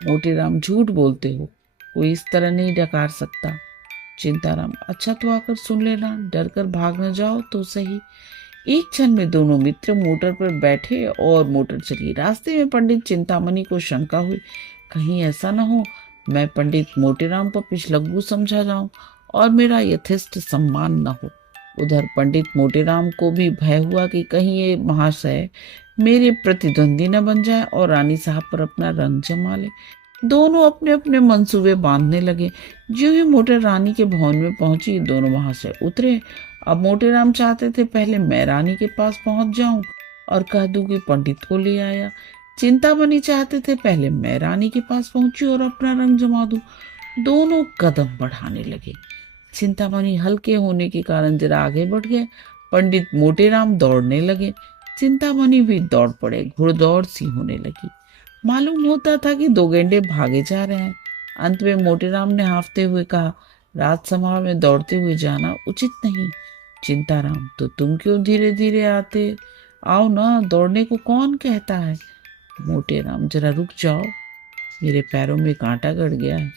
मोटेराम, झूठ बोलते हो, कोई इस तरह नहीं डकार सकता। चिंताराम, अच्छा तो आकर सुन लेना, डर कर भाग न जाओ तो सही। एक क्षण में दोनों मित्र मोटर पर बैठे और मोटर चली। रास्ते में पंडित चिंतामणि को शंका हुई, कहीं ऐसा न हो मैं पंडित मोटेराम को पिछलग्गू समझा जाऊं और मेरा यथेष्ट सम्मान न हो। उधर पंडित मोटेराम को भी भय हुआ कि कहीं ये महाशय मेरे प्रतिद्वंदी न बन जाए और रानी साहब पर अपना रंग जमा ले। दोनों अपने अपने मंसूबे बांधने लगे। जो ही मोटर रानी के भवन में पहुंची, दोनों महाशय उतरे। अब मोटेराम चाहते थे पहले मैं रानी के पास पहुंच जाऊं और कह दूं कि पंडित को ले आया। चिंतामणि चाहते थे पहले मैं रानी के पास पहुंची और अपना रंग जमा दूं। दोनों कदम बढ़ाने लगे। चिंतामणि हल्के होने के कारण जरा आगे बढ़ गए। पंडित मोटेराम दौड़ने लगे। चिंतामणि भी दौड़ पड़े। घुड़दौड़ सी होने लगी। मालूम होता था कि दो गेंडे भागे जा रहे हैं। अंत में मोटेराम ने हांफते हुए कहा, राजसभा में दौड़ते हुए जाना उचित नहीं। चिंताराम, तो तुम क्यों धीरे धीरे आते? आओ ना, दौड़ने को कौन कहता है? मोटेराम, जरा रुक जाओ, मेरे पैरों में कांटा गड़ गया है।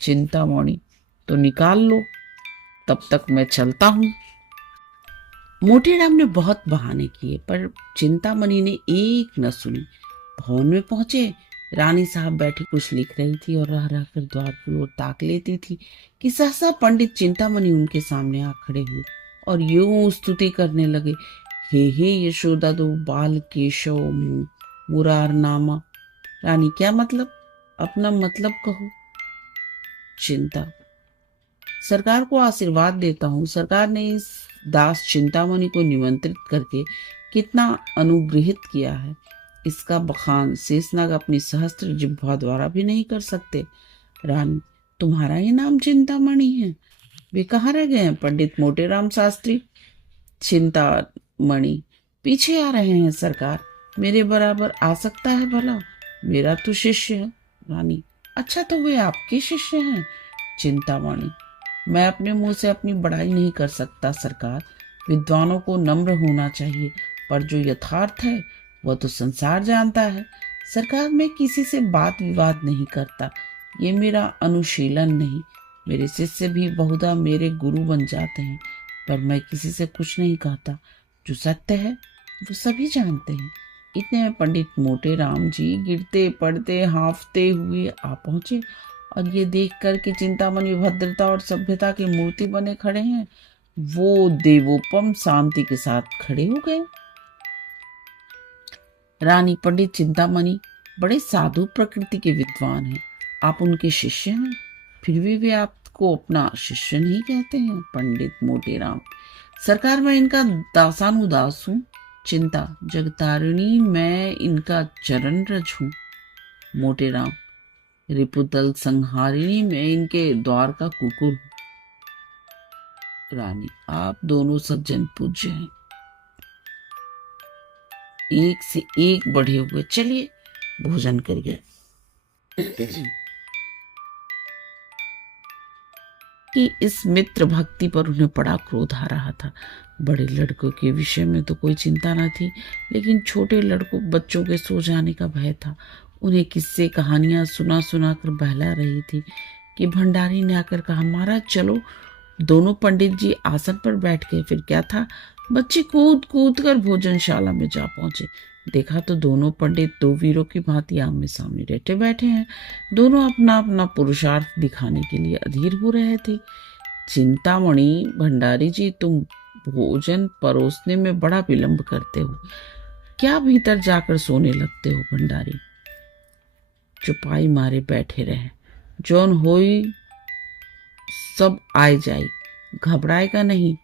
चिंतामणि, तो निकाल लो, तब तक मैं चलता हूँ। मोटेराम ने बहुत बहाने किए पर चिंतामणि ने एक न सुनी। भवन में पहुंचे। रानी साहब बैठी कुछ लिख रही थी और रह रहकर द्वार की ओर ताक लेती थी कि सहसा पंडित चिंतामणि उनके सामने आ खड़े हुए और यूं स्तुति करने लगे, हे यशोदा दो बाल केशव मुरार नामा। रानी, क्या मतलब? अपना मतलब कहो। चिंता, सरकार को आशीर्वाद देता हूँ। सरकार ने इस दास चिंतामणि को निमंत्रित करके कितना अनुग्रहित किया है, इसका बखान शेषनाग अपनी सहस्त्र जिह्वा द्वारा भी नहीं कर सकते। रानी, तुम्हारा ही नाम चिंतामणि है? वे कहाँ रह गए हैं? पंडित मोटेराम शास्त्री। चिंतामणि, पीछे आ रहे हैं सरकार। मेरे बराबर आ सकता है भला? मेरा तो शिष्य है। रानी, अच्छा तो वे आपके शिष्य हैं? चिंतामणि, मैं अपने मुंह से अपनी बड़ाई नहीं कर सकता सरकार। विद्वानों को नम्र होना चाहिए, पर जो यथार्थ है वह तो संसार जानता है। सरकार, मैं किसी से बात विवाद नहीं करता, ये मेरा अनुशीलन नहीं। मेरे शिष्य भी बहुधा मेरे गुरु बन जाते हैं, पर मैं किसी से कुछ नहीं कहता। जो सत्य है वो सभी जानते हैं। इतने में पंडित मोटेराम जी गिरते पड़ते हांफते हुए आ पहुंचे और ये देख कर कि चिंतामणि भद्रता और सभ्यता की मूर्ति बने खड़े हैं, वो देवोपम शांति के साथ खड़े हो गए। रानी, पंडित चिंतामणि बड़े साधु प्रकृति के विद्वान हैं। आप उनके शिष्य हैं, फिर भी वे आपको अपना शिष्य नहीं कहते हैं। पंडित मोटेराम, सरकार मैं इनका दासानुदास हूँ, चिंता जगतारिणी मैं इनका चरण रज हूँ। मोटे राम रिपुदल संहारिणी मैं इनके द्वार का कुकुर हूँ। रानी आप दोनों सज्जन पूज्य हैं, एक से एक बढ़े हुए, चलिए भोजन करिए। कि इस मित्र भक्ति पर उन्हें बड़ा क्रोध आ रहा था। बड़े लड़कों के विषय में तो कोई चिंता न थी, लेकिन छोटे लड़कों बच्चों के सो जाने का भय था। उन्हें किस्से कहानियां सुना सुना कर बहला रही थी कि भंडारी ने आकर कहा, महाराज चलो। दोनों पंडित जी आसन पर बैठ गए। फिर क्या था, बच्चे कूद कूद कर भोजनशाला में जा पहुंचे। देखा तो दोनों पंडित दो वीरों की भांति आमने सामने लेटे बैठे हैं। दोनों अपना अपना पुरुषार्थ दिखाने के लिए अधीर हो रहे थे। चिंतामणि, भंडारी जी तुम भोजन परोसने में बड़ा विलंब करते हो, क्या भीतर जाकर सोने लगते हो? भंडारी चुपाई मारे बैठे रहे। जौन होई सब आए जाई, घबराएगा नहीं,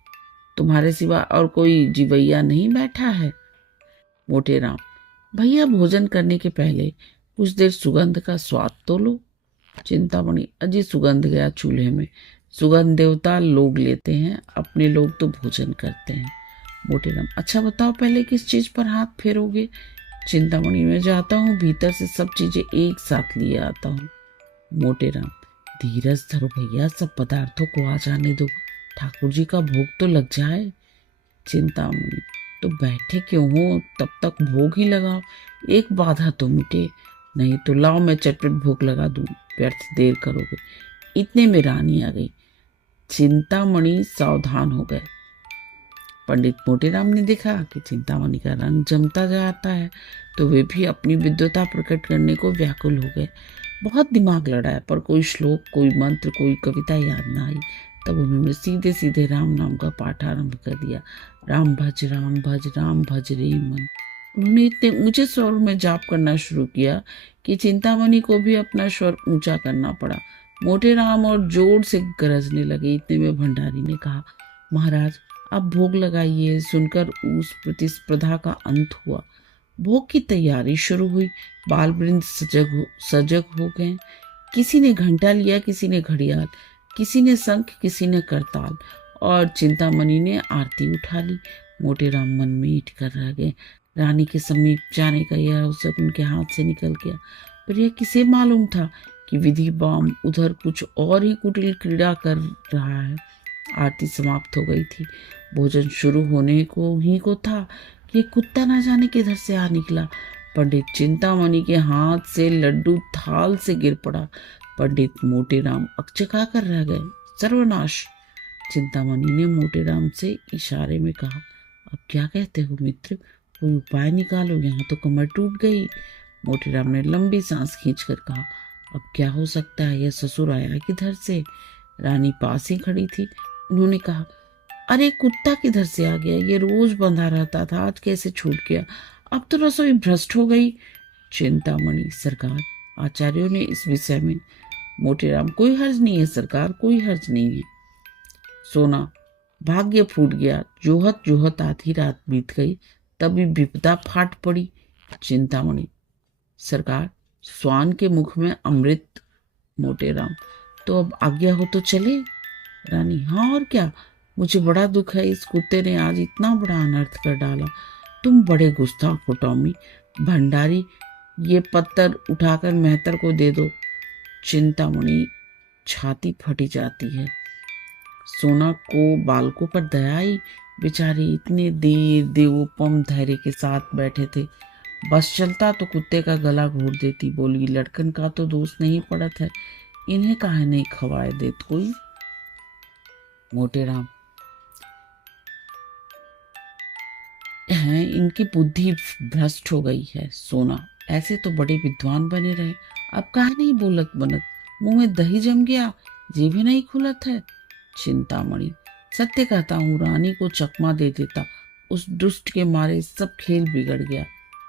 तुम्हारे सिवा और कोई जीवैया नहीं बैठा है। मोटे राम, भैया भोजन करने के पहले कुछ देर सुगंध का स्वाद तो लो। चिंतामणि, अजी सुगंध गया चूल्हे में, सुगंध देवता लोग लेते हैं, अपने लोग तो भोजन करते हैं। मोटे राम, अच्छा बताओ पहले किस चीज पर हाथ फेरोगे? चिंतामणि, मैं जाता हूँ भीतर से सब चीजें एक साथ लिए आता हूँ। मोटे राम, धीरज धरो भैया, सब पदार्थों को आ जाने दो, ठाकुर जी का भोग तो लग जाए। चिंतामणि, तो बैठे क्यों हो, तब तक भोग ही लगाओ, एक बाधा तो मिटे। नहीं तो लाओ मैं चटपट भोग लगा दूं, व्यर्थ देर करोगे। इतने में रानी आ गई। चिंतामणि सावधान हो गए। पंडित मोटेराम ने देखा कि चिंतामणि का रंग जमता जाता है, तो वे भी अपनी विद्वता प्रकट करने को व्याकुल हो गए। बहुत दिमाग लड़ाया, पर कोई श्लोक, कोई मंत्र, कोई कविता याद ना आई। तब उन्होंने सीधे सीधे राम नाम का पाठ आरंभ कर दिया। राम भज राम भज रे मन। उन्होंने इतने ऊंचे स्वर में जाप करना शुरू किया कि चिंतामणि को भी अपना स्वर ऊंचा करना पड़ा। मोटे राम और जोर से गरजने लगे। इतने में भंडारी ने कहा, महाराज आप भोग लगाइए। सुनकर उस प्रतिस्पर्धा का अंत हुआ। भोग की तैयारी शुरू हुई। बाल वृंद सजग हो गए। किसी ने घंटा लिया, किसी ने घड़ियाल, किसी ने शंख, किसी ने करताल, और चिंतामणि ने आरती उठा ली। मोटे राम मन में ईट कर रह गए। रानी के समीप जाने का यह अवसर उनके हाथ से निकल गया, पर यह किसे मालूम था कि विधि बाम उधर कुछ और ही कुटिल क्रीड़ा कर रहा है। आरती समाप्त हो गई थी। भोजन शुरू होने को था कि एक कुत्ता ना जाने किधर से आ निकला। पंडित चिंतामणि के हाथ से लड्डू थाल से गिर पड़ा। पंडित मोटेराम अकचका कर रह गए। सर्वनाश! चिंतामणि ने मोटेराम से इशारे में कहा, अब क्या कहते हो मित्र, कोई उपाय निकालो, यहाँ तो कमर टूट गई। मोटेराम ने लंबी सांस खींचकर कहा, अब क्या हो सकता है, यह ससुर आया किधर से? रानी पास ही खड़ी थी। उन्होंने कहा, अरे कुत्ता किधर से आ गया, ये रोज बंधा रहता था, आज कैसे छूट गया? अब तो रसोई भ्रष्ट हो गई। चिंतामणि, सरकार आचार्यों ने इस विषय में। मोटेराम, कोई हर्ज नहीं है सरकार, कोई हर्ज नहीं है। सोना, भाग्य फूट गया। जोहत जोहत आधी रात बीत गई, तभी विपदा फाट पड़ी। चिंतामणि, सरकार स्वान के मुख में अमृत। मोटेराम, तो अब आज्ञा हो तो चले। रानी, हाँ और क्या, मुझे बड़ा दुख है, इस कुत्ते ने आज इतना बड़ा अनर्थ कर डाला। तुम बड़े गुस्ताख हो टॉमी। भंडारी, ये पत्थर उठाकर मेहतर को दे दो। चिंतामणि, छाती फटी जाती है। सोना को बालकों पर दया आई। बेचारे इतने देर देवोपम धैर्य के साथ बैठे थे। बस चलता तो कुत्ते का गला घोट देती। बोली, लड़कन का तो दोष नहीं पड़त है, इन्हें काहे नहीं खवाए देत कोई। मोटेराम, हैं इनकी बुद्धि भ्रष्ट हो गई है। सोना, ऐसे तो बड़े विद्वान बने रहे, अब काहे नहीं बोलत बनत, मुंह में दही जम गया, जीभ नहीं खुलत है। चिंतामणि, सत्य कहता हूँ, रानी को चकमा दे देता, उस दुष्ट के मारे सब खेल बिगड़ गया।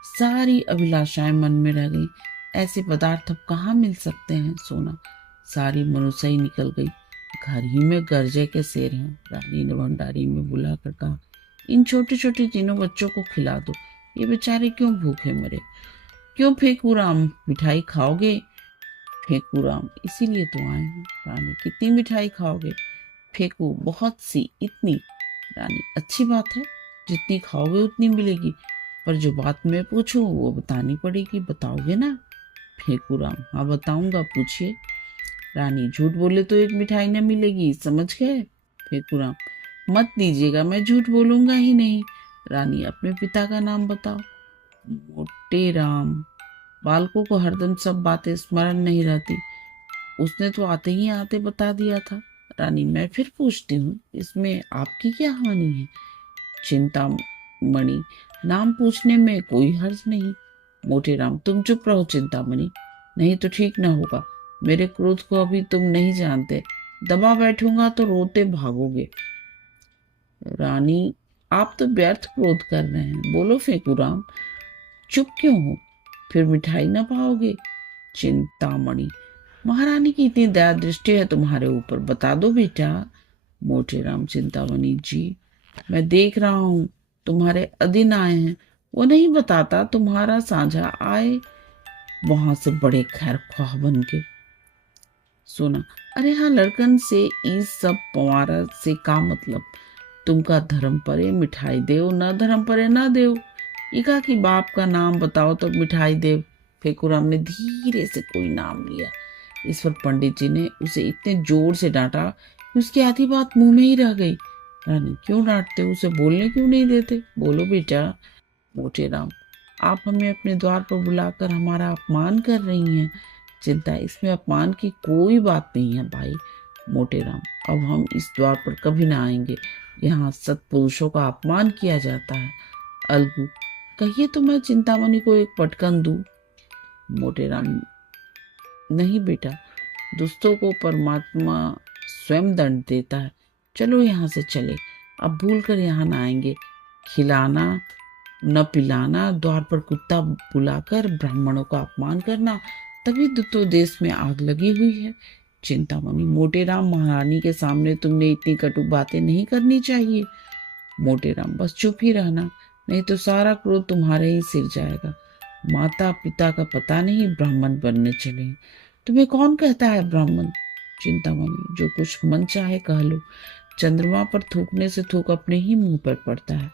सारी अभिलाषाएं मन में रह गई। ऐसे पदार्थ अब कहाँ मिल सकते हैं। सोना, सारी मनुष्य निकल गई। घर ही में गरजे के शेर हैं। रानी ने भंडारी में बुलाकर कहा, इन छोटे छोटे तीनों बच्चों को खिला दो, ये बेचारे क्यों भूखे मरे। क्यों फेंकूराम, मिठाई खाओगे? फेंकूराम, इसीलिए तो आए हैं। रानी, कितनी मिठाई खाओगे? फेंकू, बहुत सी, इतनी। रानी, अच्छी बात है, जितनी खाओगे उतनी मिलेगी, पर जो बात मैं पूछूं वो बतानी पड़ेगी, बताओगे ना? फेंकूराम, हाँ बताऊंगा, पूछिए। रानी, झूठ बोले तो एक मिठाई न मिलेगी, समझ गए? फेंकूराम, मत दीजिएगा, मैं झूठ बोलूंगा ही नहीं। रानी, अपने पिता का नाम बताओ। मोटे राम। बालकों को हरदम सब बातें स्मरण नहीं रहती, उसने तो आते ही आते बता दिया था। रानी, मैं फिर पूछती हूँ, इसमें आपकी क्या हानि है? चिंतामणि, नाम पूछने में कोई हर्ज नहीं। मोटे राम, तुम चुप रहो चिंतामणि, नहीं तो ठीक न होगा। मेरे क्रोध को अभी तुम नहीं जानते, दबा बैठूंगा तो रोते भागोगे। रानी, आप तो व्यर्थ क्रोध कर रहे हैं, बोलो फेंकूराम, चुप क्यों हो? फिर मिठाई ना पाओगे। चिंतामणि, महारानी की इतनी दया दृष्टि है तुम्हारे ऊपर, बता दो बेटा। मोटे राम, चिंतामणि जी, मैं देख रहा हूँ तुम्हारे अधीन आए हैं, वो नहीं बताता तुम्हारा साझा आए वहां से बड़े खैर ख्वाह बन के। सुना, अरे हाँ, लड़कन से इस सब पवारा से का मतलब? तुमका धर्म परे मिठाई देव, न धर्म परे न देव। इका की बाप का नाम बताओ तो मिठाई देव। फेंकूराम ने धीरे से कोई नाम लिया। इस पर पंडित जी ने उसे इतने जोर से डांटा कि उसकी आधी बात मुंह में ही रह गई। रानी, क्यों डांटते, उसे बोलने क्यों नहीं देते? बोलो बेटा। मोटे राम, आप हमें अपने द्वार पर बुलाकर हमारा अपमान कर रही हैं। चिंता, इसमें अपमान की कोई बात नहीं है भाई। मोटे राम, अब हम इस द्वार पर कभी ना आएंगे, यहाँ सत्पुरुषों का अपमान किया जाता है। अलगू, कहिए तो मैं चिंतामणि को एक पटकन दूं। मोटे राम, नहीं बेटा, दुष्टों को परमात्मा स्वयं दंड देता है। चलो यहाँ से चले, अब भूल कर यहाँ ना आएंगे। खिलाना न पिलाना, द्वार पर कुत्ता बुलाकर ब्राह्मणों का अपमान करना, तभी तो देश में आग लगी हुई है। चिंतामणि, मोटे राम, महारानी के सामने तुमने इतनी कटु बातें नहीं करनी चाहिए। मोटे राम, बस चुप ही रहना, नहीं तो सारा क्रोध तुम्हारे ही सिर जाएगा। माता पिता का पता नहीं, ब्राह्मण बनने चले। तुम्हें कौन कहता है ब्राह्मण? चिंतामणि, जो कुछ मन चाहे कह लो, चंद्रमा पर थूकने से थूक अपने ही मुंह पर पड़ता है।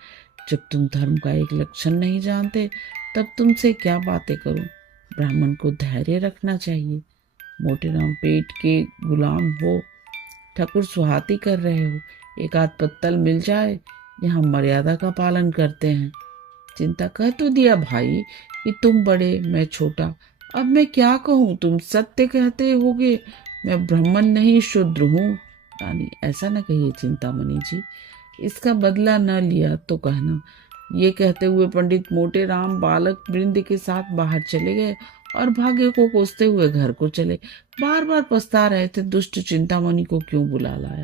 जब तुम धर्म का एक लक्षण नहीं जानते, तब तुमसे क्या बातें करूं? ब्राह्मण को धैर्य रखना चाहिए। मोटे राम, पेट के गुलाम हो, ठाकुर सुहाती कर रहे हो, एक आध पत्तल मिल जाए, यहाँ मर्यादा का पालन करते हैं। चिंता, कह तो दिया भाई कि तुम बड़े मैं छोटा, अब मैं क्या कहूँ, तुम सत्य कहते होगे, मैं ब्राह्मण नहीं शूद्र हूँ। रानी, ऐसा न कहिए चिंतामणि जी, इसका बदला न लिया तो कहना। ये कहते हुए पंडित मोटे राम बालक वृंद के साथ बाहर चले गए और भाग्य को कोसते हुए घर को चले। बार बार पछता रहे थे, दुष्ट चिंतामणि को क्यों बुला लाया।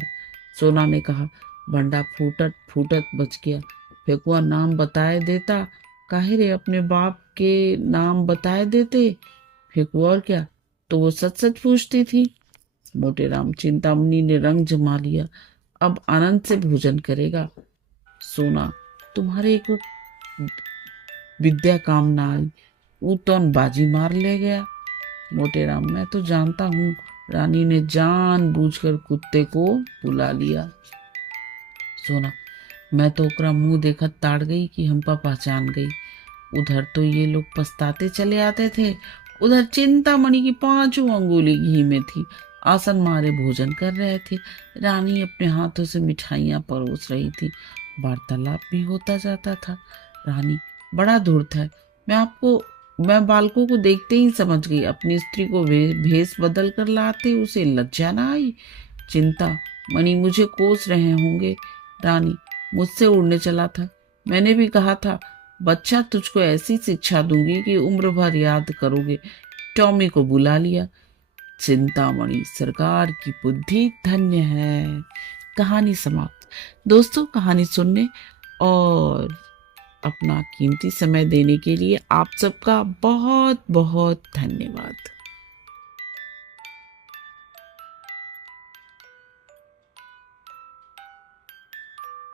सोना ने कहा, भंडा फूटत फूटत बच गया, फेकुआ नाम बताए देता, काहे रे अपने बाप के नाम बताए देते। फेकुआ, और क्या, तो वो सच सच पूछती थी। मोटे राम, चिंतामणि ने रंग जमा लिया, अब आनंद से भोजन करेगा। सोना, तुम्हारे एक विद्या काम ना आई, वो तो बाजी मार ले गया। मोटे राम, मैं तो जानता हूँ, रानी ने जानबूझकर कुत्ते को बुला लिया। सोना, मैं तो ओकरा मुंह देखत ताड़ गई कि हमपा पहचान गई। उधर तो ये लोग पछताते चले आते थे, उधर चिंतामणि की 5 अंगुली घी में थी, आसन मारे भोजन कर रहे थे। रानी अपने हाथों से मिठाइयाँ परोस रही थी, वार्तालाप भी होता जाता था। रानी, बड़ा धूर्त है, मैं बालकों को देखते ही समझ गई, अपनी स्त्री को भेष बदल कर लाते उसे लज्जा ना आई। चिंता मणि मुझे कोस रहे होंगे। रानी, मुझसे उड़ने चला था, मैंने भी कहा था, बच्चा तुझको ऐसी शिक्षा दूंगी कि उम्र भर याद करोगे। टॉमी को बुला लिया। चिंतामणि, सरकार की बुद्धि धन्य है। कहानी समाप्त। दोस्तों, कहानी सुनने और अपना कीमती समय देने के लिए आप सबका बहुत बहुत धन्यवाद।